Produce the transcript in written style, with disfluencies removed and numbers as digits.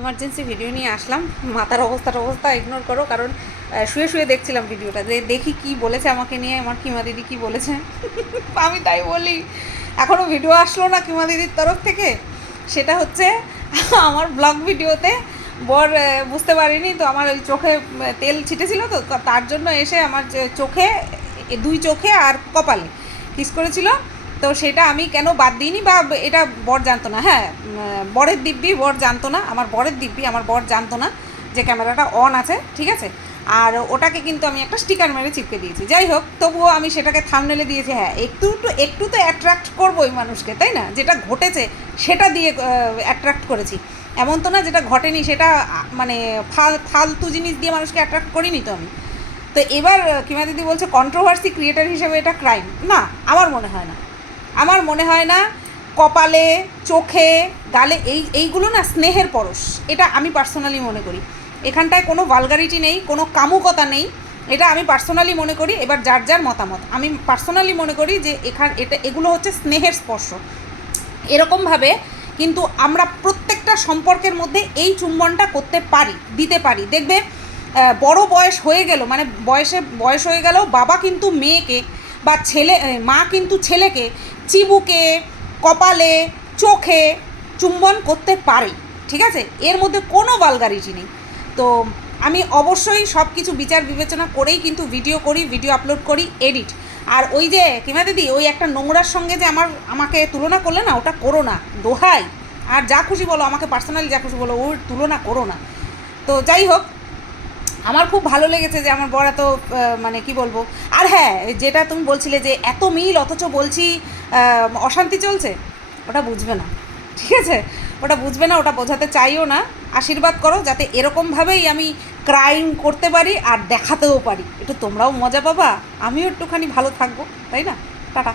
Emergency video নিয়ে আসলাম। মাথার অবস্থা ইগনোর করো, কারণ শুয়ে শুয়ে দেখছিলাম ভিডিওটা, যে দেখি কি বলেছে আমাকে নিয়ে, আমার কিমা দিদি কি বলেছে। আমি তাই বলি, এখনও ভিডিও আসলো না কিমা দিদির তরফ থেকে। সেটা হচ্ছে আমার ব্লগ ভিডিওতে বর বুঝতে পারিনি তো, আমার ওই চোখে তেল ছিটেছিল তো, তার জন্য এসে আমার চোখে, দুই চোখে আর কপালে কিস করেছিল। তো সেটা আমি কেন বাদ দিইনি, বা এটা বর জানতো না। হ্যাঁ, বরের দিব্যি, বর জানতো না, আমার বরের দিব্যি, আমার বর জানতো না যে ক্যামেরাটা অন আছে, ঠিক আছে। আর ওটাকে কিন্তু আমি একটা স্টিকার মেরে চিপকে দিয়েছি। যাই হোক, তবুও আমি সেটাকে থাম্বনেলে দিয়েছি। হ্যাঁ, একটু তো অ্যাট্রাক্ট করবোই মানুষকে, তাই না? যেটা ঘটেছে সেটা দিয়ে অ্যাট্রাক্ট করেছি, এমন তো না যেটা ঘটেনি সেটা মানে ফালতু জিনিস দিয়ে মানুষকে অ্যাট্রাক্ট করিনি তো আমি। তো এবার কিমা দিদি বলছে কন্ট্রোভার্সি ক্রিয়েটার হিসেবে এটা ক্রাইম। না, আমার মনে হয় না, আমার মনে হয় না। কপালে, চোখে, গালে এইগুলো না স্নেহের পরশ, এটা আমি পার্সোনালি মনে করি। এখানটায় কোনো ভালগারিটি নেই, কোনো কামুকতা নেই, এটা আমি পার্সোনালি মনে করি। এবার যার যার মতামত, আমি পার্সোনালি মনে করি যে এগুলো হচ্ছে স্নেহের স্পর্শ। এরকমভাবে কিন্তু আমরা প্রত্যেকটা সম্পর্কের মধ্যে এই চুম্বনটা করতে পারি, দিতে পারি। দেখবে বড় বয়স হয়ে গেল, মানে বয়স হয়ে গেল, বাবা কিন্তু মেয়েকে, বা মা কিন্তু ছেলেকে চিবুকে, কপালে, চোখে চুম্বন করতে পারে, ঠিক আছে। এর মধ্যে কোনো ভালগারিটি নেই। তো আমি অবশ্যই সব কিছু বিচার বিবেচনা করেই কিন্তু ভিডিও করি, ভিডিও আপলোড করি, এডিট। আর ওই যে কিমা দিদি, ওই একটা নোংরার সঙ্গে যে আমাকে তুলনা করলে না, ওটা করো না, দোহাই। আর যা খুশি বলো, আমাকে পার্সোনালি যা খুশি বলো, ওর তুলনা করো না। তো যাই হোক, আমার খুব ভালো লেগেছে যে আমার বর এত মানে কি বলবো। আর হ্যাঁ, যেটা তুমি বলছিলে যে এত মিল অথচ বলছি অশান্তি চলছে, ওটা বুঝবে না, ঠিক আছে। ওটা বুঝবে না, ওটা বোঝাতে চাইও না। আশীর্বাদ করো যাতে এরকমভাবেই আমি ক্রাইম করতে পারি আর দেখাতেও পারি, একটু তোমরাও মজা পাবা, আমিও একটুখানি ভালো থাকবো, তাই না? টাটা।